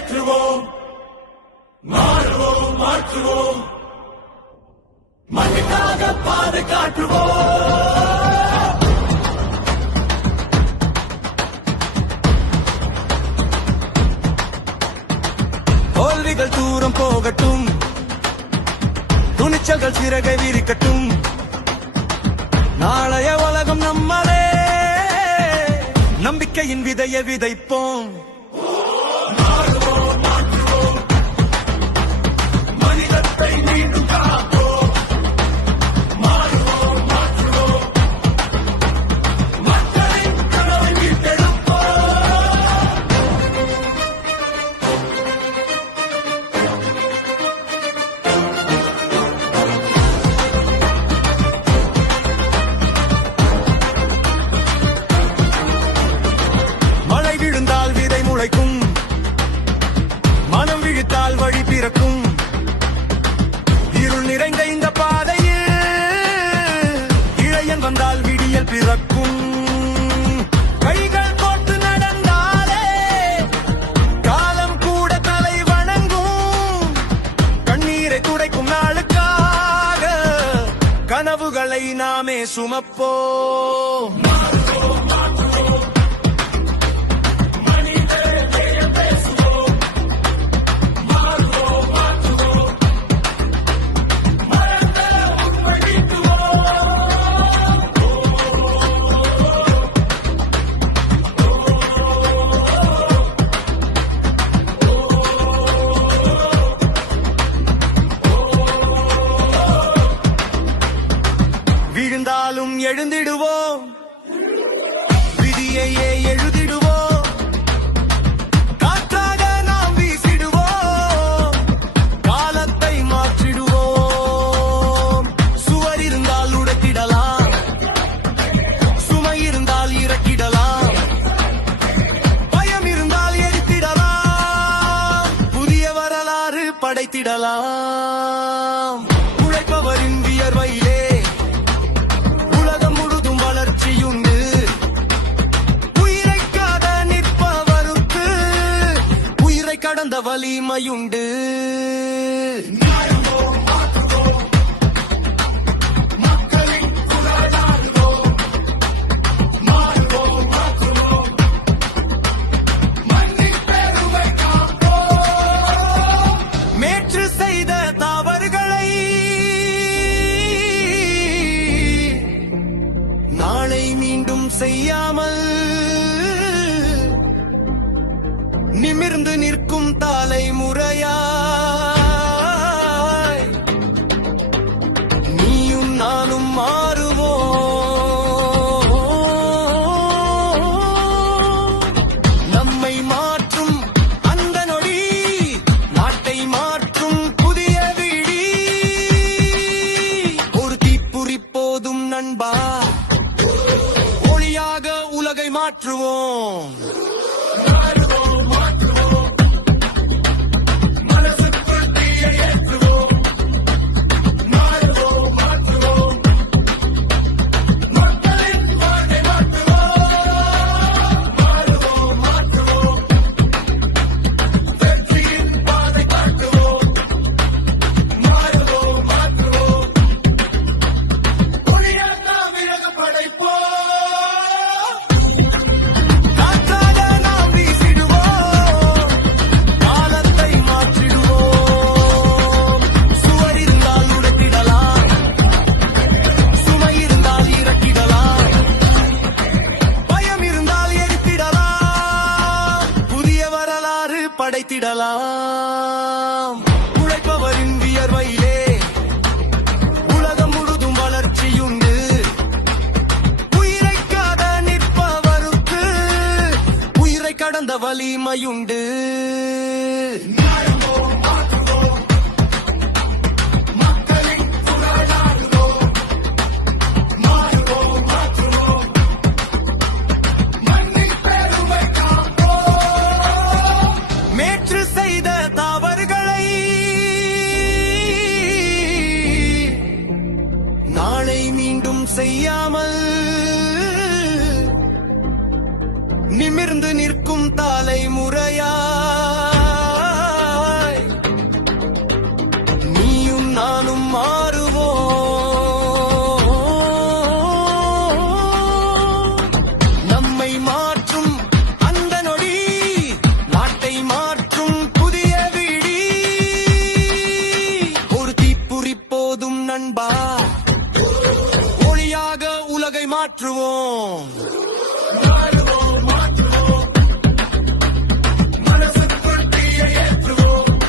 ஏற்றுவோம், மாறுவோம், மாற்றுவோம், மண்ணுக்காக பாதை காட்டுவோம். தோல்விகள் தூரம் போகட்டும், துணிச்சல்கள் சிறகை விரிக்கட்டும், நாளைய உலகம் நம்மளே, நம்பிக்கையின் விதையை விதைப்போம். மாறுவோம், மாற்றுவோம், மனிதத்தை மீண்டும் காப்போம். மாறுவோம், மாற்றுவோம், மக்களின் கனவை மீட்டெடுப்போம். மழை விழுந்தால் விதை முளைக்கும், மனம் விழித்தால் வழி பிறக்கும். இருள் நிறைந்த இந்த பாதையில் இளையன் வந்தால் விடியல் பிறக்கும். கைகள் போட்டு நடந்தாலே காலம் கூட தலை வணங்கும். கண்ணீரை துடைக்கும் நாளுக்காக கனவுகளை நாமே சுமப்போம். விழுந்தாலும் எழுந்திடுவோம், விதியையே எழுதிடுவோம். காற்றாக நாம் வீசிடுவோம், காலத்தை மாற்றிடுவோம். சுவர் இருந்தால் உடைத்திடலாம், சுமை இருந்தால் இறக்கிடலாம், பயம் இருந்தால் எரித்திடலாம், புதிய வரலாறு படைத்திடலாம். உழைப்பவரின் வியர்வையிலே வளர்ச்சியுண்டு, உயிரைக்காத நிற்பவருக்கு உயிரை கடந்த வலிமையுண்டு. மேற்று செய்த தவறுகளை நாளை மீண்டும் செய்யாமல் நிமிர்ந்து நிற்கும் தலைமுறையாய் நீயும் நானும் மாறுவோம். நம்மை மாற்றும் அந்த நொடி நாட்டை மாற்றும் புதிய விடி. ஒரு தீப்புரி போதும் நண்பா, ஒளியாக உலகை மாற்றுவோம். படைத்திடலாம். உழைப்பவரின் வியர்வையிலே உலகம் முழுதும் வளர்ச்சியுண்டு, உயிரைக்காத நிற்பவருக்கு உயிரை கடந்த வலிமையுண்டு. நாளை மீண்டும் செய்யாமல் நிமிர்ந்து நிற்கும் தலைமுறையா மாற்றுவோம்